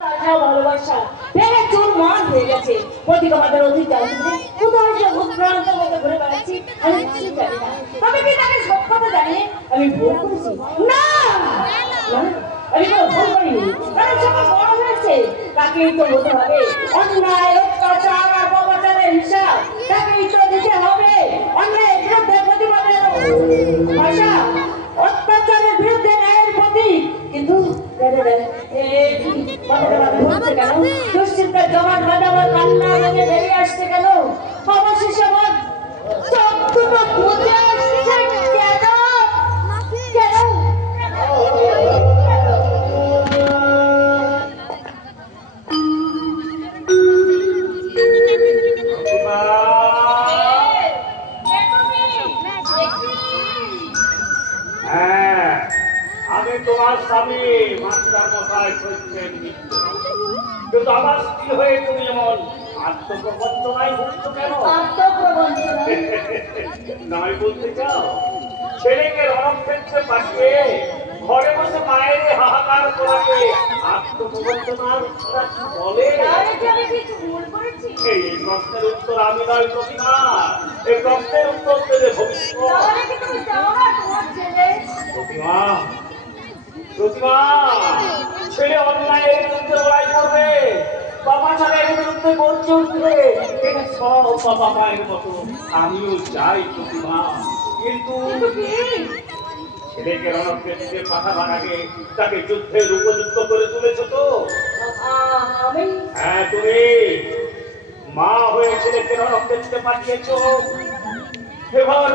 ভালোবাসা ভেঙে চুরমার হয়ে গেছে। প্রতীক আমাদের অতীত জানতে কোথায় যে উৎক্রান্ত মতো ঘুরে বেড়াচ্ছি আমি কিছুই জানি না। তবে কি তাকে সব কথা জানি আমি ভুল করেছি? না, আমি কোনো ভুল করিনি। কারণ সবাই বড় হয়েছে, তাকেই তো হতে হবে। অন্যায় অত্যাচার আর অত্যাচারের হিসাব তাকেই তো দিতে হবে। অন্যায়ের বিরুদ্ধে প্রতিবাদের ভাষা, অত্যাচারের বিরুদ্ধে ন্যায়ের প্রতীক। কিন্তু দুশ্চিন্তার জমাট বাঁধা আমার কান্না ভেঙে বেরিয়ে আসছে কেন? অবশেষে আমার চোখ দুটো বুঝে আসছে কেন? কেন? হ্যাঁ, আমি তোমার স্বামী মাস্টার মশাই করছেন, কিন্তু আমার স্ত্রী হয়ে তুমি এমন আত্মপ্রবঞ্চনায় করছো কেন? নয় বলতে চাও ছেলেকে রণক্ষেত্রে পাঠিয়ে ঘরে বসে মায়ের হাহাকার করাকে আত্মপ্রবঞ্চনার বলে? এই প্রশ্নের উত্তর আমি নয় প্রতিমা, এই প্রশ্নের উত্তর দেবে ভবিষ্যৎ। প্রতিমা, প্রতিমা, ছেলে অন্যায়ের বিরুদ্ধে লড়াই করবে, বাবাচারের বিরুদ্ধে গর্জে উঠবে, এটা সব বাবা মায়ের মতো আমিও চাই প্রতিমা। কিন্তু ছেলেকে রণক্ষেত্রে পাঠাবার আগে তাকে যুদ্ধের উপযুক্ত করে তুলেছ তো? হ্যাঁ, তুমি মা হয়ে ছেলেকে রণক্ষেত্রে পাঠিয়েছ। এবার